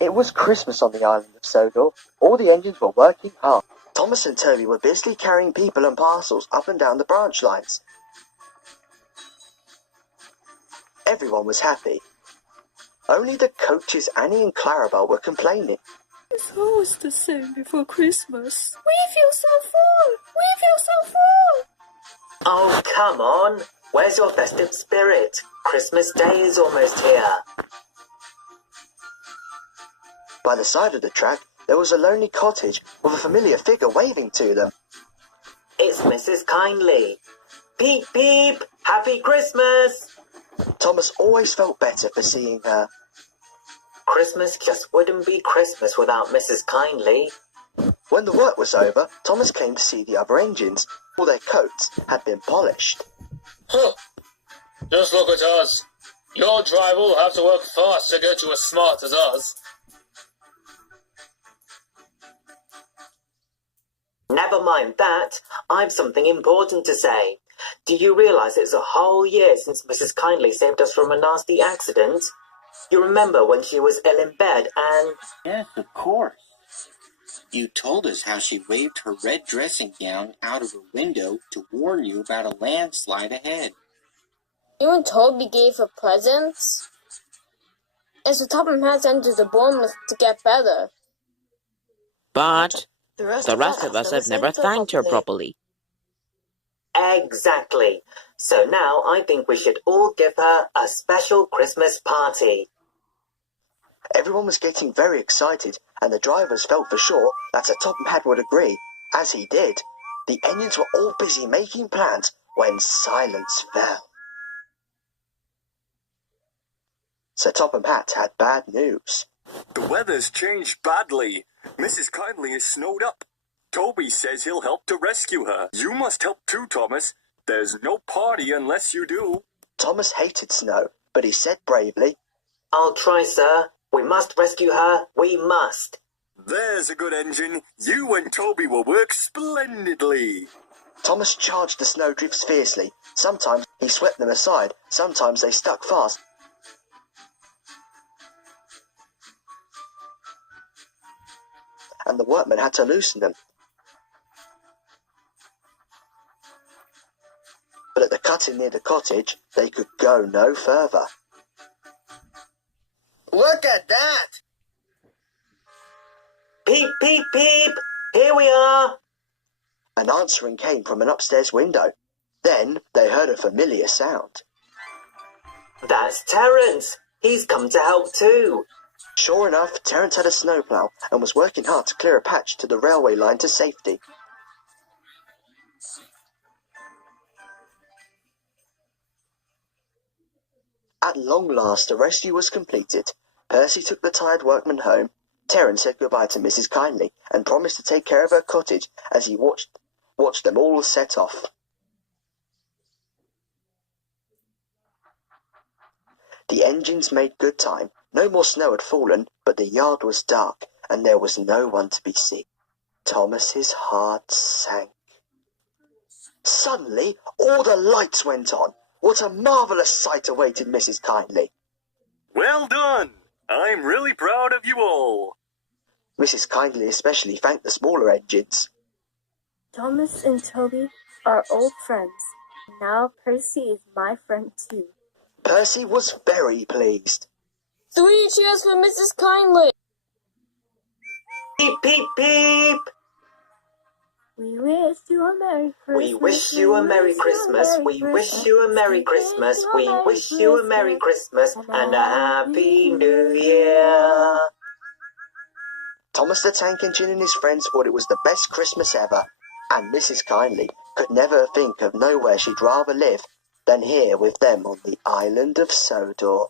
It was Christmas on the island of Sodor. All the engines were working hard. Thomas and Toby were busily carrying people and parcels up and down the branch lines. Everyone was happy. Only the coaches Annie and Clarabel were complaining. It's always the same before Christmas. We feel so full! We feel so full! Oh, come on! Where's your festive spirit? Christmas Day is almost here. By the side of the track, there was a lonely cottage with a familiar figure waving to them. It's Mrs. Kyndley. Peep, peep! Happy Christmas! Thomas always felt better for seeing her. Christmas just wouldn't be Christmas without Mrs. Kyndley. When the work was over, Thomas came to see the other engines. All their coats had been polished. Huh. Just look at us. Your driver will have to work fast to get you as smart as us. Never mind that. I've something important to say. Do you realise it's a whole year since Mrs. Kyndley saved us from a nasty accident? You remember when she was ill in bed and... Yes, of course. You told us how she waved her red dressing gown out of her window to warn you about a landslide ahead. You and Toby gave her presents? And so Topham has entered the Bournemouth to get better. But the rest of us have never thanked her properly. Exactly. So now I think we should all give her a special Christmas party. Everyone was getting very excited, and the drivers felt for sure that Sir Topham Hatt would agree, as he did. The engines were all busy making plans when silence fell. Sir Topham Hatt had bad news. The weather's changed badly. Mrs. Kyndley is snowed up. Toby says he'll help to rescue her. You must help too, Thomas. There's no party unless you do. Thomas hated snow, but he said bravely, I'll try, sir. We must rescue her. We must. There's a good engine. You and Toby will work splendidly. Thomas charged the snowdrifts fiercely. Sometimes he swept them aside, sometimes they stuck fast. And the workmen had to loosen them. But at the cutting near the cottage, they could go no further. Look at that! Peep, peep, peep! Here we are! An answering came from an upstairs window. Then they heard a familiar sound. That's Terence! He's come to help too! Sure enough, Terence had a snowplough and was working hard to clear a patch to the railway line to safety. At long last, the rescue was completed. Percy took the tired workmen home. Terence said goodbye to Mrs. Kyndley and promised to take care of her cottage as he watched them all set off. The engines made good time. No more snow had fallen, but the yard was dark, and there was no one to be seen. Thomas's heart sank. Suddenly, all the lights went on. What a marvellous sight awaited Mrs. Kyndley. Well done! I'm really proud of you all. Mrs. Kyndley especially thanked the smaller engines. Thomas and Toby are old friends. Now Percy is my friend too. Percy was very pleased. 3 cheers for Mrs. Kyndley! Peep, peep, peep! We wish you a Merry Christmas. We wish you a Merry Christmas. We wish you a Merry Christmas. We wish you a Merry Christmas and a Happy New Year. Thomas the Tank Engine and his friends thought it was the best Christmas ever, and Mrs. Kyndley could never think of nowhere she'd rather live than here with them on the island of Sodor.